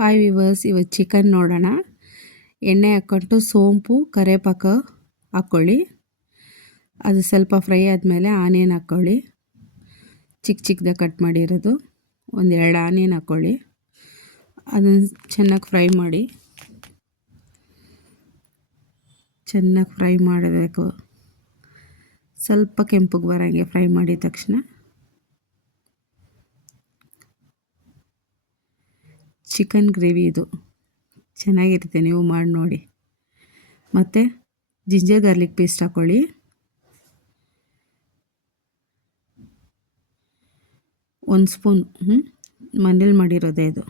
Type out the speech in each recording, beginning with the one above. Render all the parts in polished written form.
Hi viewers, ಇವತ್ತು chicken ನೋಡೋಣ. ಎಣ್ಣೆ ಹಾಕ್ಕೊಂಡು ಸೋಂಪು ಕರಿವೇಪಾಕ ಹಾಕ್ಕೊಳ್ಳಿ. ಅದು ಸ್ವಲ್ಪ ಫ್ರೈ ಆದಮೇಲೆ ಆನಿಯನ್ ಹಾಕ್ಕೊಳ್ಳಿ, ಚಿಕ್ಕ ಚಿಕ್ಕದಾಗಿ ಕಟ್ ಮಾಡಿರೋದು. ಒಂದೆರಡು ಆನಿಯನ್ ಹಾಕ್ಕೊಳ್ಳಿ, ಅದನ್ನು ಚೆನ್ನಾಗಿ ಫ್ರೈ ಮಾಡಿ. ಚೆನ್ನಾಗಿ ಫ್ರೈ ಮಾಡಬೇಕು, ಸ್ವಲ್ಪ ಕೆಂಪಗೆ ಬರೋಂಗೆ ಫ್ರೈ ಮಾಡಿದ ತಕ್ಷಣ ಚಿಕನ್ ಗ್ರೇವಿ ಇದು ಚೆನ್ನಾಗಿರುತ್ತೆ, ನೀವು ಮಾಡಿ ನೋಡಿ. ಮತ್ತು ಜಿಂಜರ್ ಗಾರ್ಲಿಕ್ ಪೇಸ್ಟ್ ಹಾಕ್ಕೊಳ್ಳಿ, ಒಂದು ಸ್ಪೂನ್ ಮನೇಲಿ ಮಾಡಿರೋದೇ ಇದು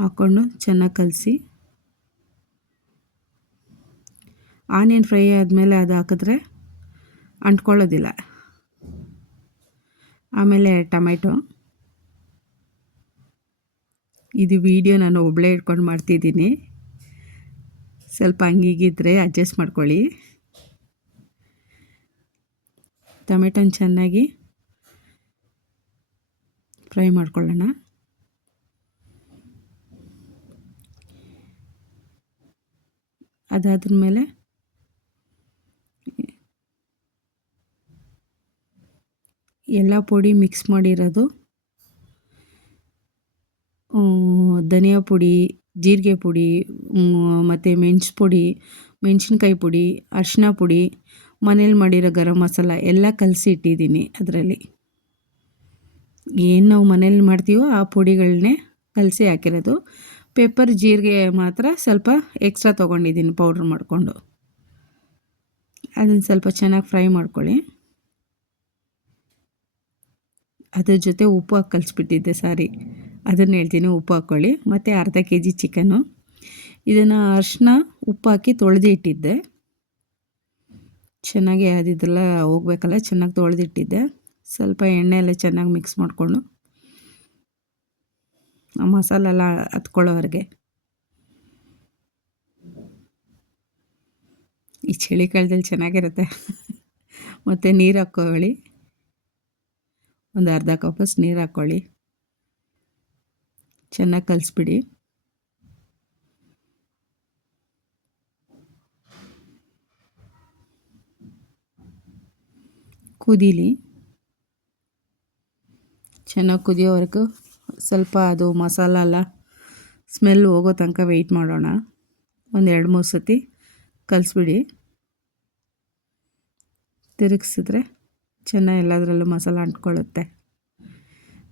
ಹಾಕ್ಕೊಂಡು ಚೆನ್ನಾಗಿ ಕಲಸಿ. ಆನಿಯನ್ ಫ್ರೈ ಆದಮೇಲೆ ಅದು ಹಾಕಿದ್ರೆ ಅಂಟ್ಕೊಳ್ಳೋದಿಲ್ಲ. ಆಮೇಲೆ ಟೊಮೆಟೊ, ಇದು ವಿಡಿಯೋ ನಾನು ಒಬ್ಬಳೇ ಇಟ್ಕೊಂಡು ಮಾಡ್ತಿದ್ದೀನಿ, ಸ್ವಲ್ಪ ಹಂಗೀಗಿದ್ರೆ ಅಡ್ಜಸ್ಟ್ ಮಾಡ್ಕೊಳ್ಳಿ. ಟೊಮೆಟೊನ ಚೆನ್ನಾಗಿ ಫ್ರೈ ಮಾಡ್ಕೊಳ್ಳೋಣ. ಅದಾದ್ರ ಮೇಲೆ ಎಲ್ಲ ಪುಡಿ ಮಿಕ್ಸ್ ಮಾಡಿರೋದು, ಧನಿಯಾ ಪುಡಿ, ಜೀರಿಗೆ ಪುಡಿ, ಮತ್ತು ಮೆಣಸಿನ್ಕಾಯಿ ಪುಡಿ, ಅರಿಶಿನ ಪುಡಿ, ಮನೇಲಿ ಮಾಡಿರೋ ಗರಂ ಮಸಾಲ ಎಲ್ಲ ಕಲಸಿ ಇಟ್ಟಿದ್ದೀನಿ. ಅದರಲ್ಲಿ ಏನು ನಾವು ಮನೇಲಿ ಮಾಡ್ತೀವೋ ಆ ಪುಡಿಗಳನ್ನೇ ಕಲಸಿ ಹಾಕಿರೋದು. ಪೆಪ್ಪರ್ ಜೀರಿಗೆ ಮಾತ್ರ ಸ್ವಲ್ಪ ಎಕ್ಸ್ಟ್ರಾ ತೊಗೊಂಡಿದ್ದೀನಿ ಪೌಡ್ರ್ ಮಾಡಿಕೊಂಡು. ಅದನ್ನು ಸ್ವಲ್ಪ ಚೆನ್ನಾಗಿ ಫ್ರೈ ಮಾಡ್ಕೊಳ್ಳಿ. ಅದ್ರ ಜೊತೆ ಉಪ್ಪು ಹಾಕಿ ಕಲಿಸ್ಬಿಟ್ಟಿದ್ದೆ, ಸಾರಿ, ಅದನ್ನು ಹೇಳ್ತೀನಿ. ಉಪ್ಪು ಹಾಕ್ಕೊಳ್ಳಿ. ಮತ್ತು ಅರ್ಧ kg ಚಿಕನ್ನು, ಇದನ್ನು ಅರಿಶಿನ ಉಪ್ಪು ಹಾಕಿ ತೊಳೆದು ಇಟ್ಟಿದ್ದೆ. ಚೆನ್ನಾಗಿ ಅದೆಲ್ಲ ಹೋಗ್ಬೇಕಲ್ಲ, ಚೆನ್ನಾಗಿ ತೊಳೆದಿಟ್ಟಿದ್ದೆ. ಸ್ವಲ್ಪ ಎಣ್ಣೆ ಎಲ್ಲ ಚೆನ್ನಾಗಿ ಮಿಕ್ಸ್ ಮಾಡಿಕೊಂಡು ಆ ಮಸಾಲೆ ಎಲ್ಲ ಹತ್ಕೊಳ್ಳೋವರೆಗೆ. ಈ ಚಳಿಗಾಲದಲ್ಲಿ ಚೆನ್ನಾಗಿರುತ್ತೆ. ಮತ್ತು ನೀರು ಹಾಕ್ಕೊಳ್ಳಿ, ಒಂದು ಅರ್ಧ ಕಪ್ಪಷ್ಟು ನೀರು ಹಾಕ್ಕೊಳ್ಳಿ, ಚೆನ್ನಾಗಿ ಕಲಿಸ್ಬಿಡಿ. ಕುದೀಲಿ, ಚೆನ್ನಾಗಿ ಕುದಿಯೋವರೆಗೂ ಸ್ವಲ್ಪ ಅದು ಮಸಾಲ ಎಲ್ಲ ಸ್ಮೆಲ್ ಹೋಗೋ ತನಕ ವೆಯ್ಟ್ ಮಾಡೋಣ. ಒಂದು 2-3 ಸತಿ ಕಲಿಸ್ಬಿಡಿ. ತಿರುಗಿಸಿದ್ರೆ ಚೆನ್ನಾಗಿ ಎಲ್ಲದರಲ್ಲೂ ಮಸಾಲ ಅಂಟ್ಕೊಳ್ಳುತ್ತೆ.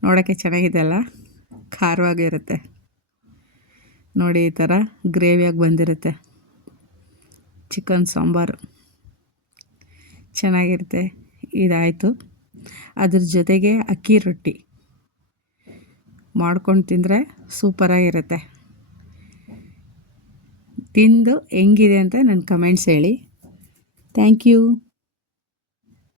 ನೋಡೋಕ್ಕೆ ಚೆನ್ನಾಗಿದೆ ಅಲ್ಲ, ಖಾರವಾಗಿರುತ್ತೆ ನೋಡಿ. ಈ ಥರ ಗ್ರೇವಿಯಾಗಿ ಬಂದಿರುತ್ತೆ ಚಿಕನ್ ಸಾಂಬಾರು, ಚೆನ್ನಾಗಿರುತ್ತೆ. ಇದಾಯಿತು. ಅದ್ರ ಜೊತೆಗೆ ಅಕ್ಕಿ ರೊಟ್ಟಿ ಮಾಡ್ಕೊಂಡು ತಿಂದರೆ ಸೂಪರಾಗಿರುತ್ತೆ. ತಿಂದು ಹೆಂಗಿದೆ ಅಂತ ನನ್ನ ಕಮೆಂಟ್ಸ್ ಹೇಳಿ. Thank you.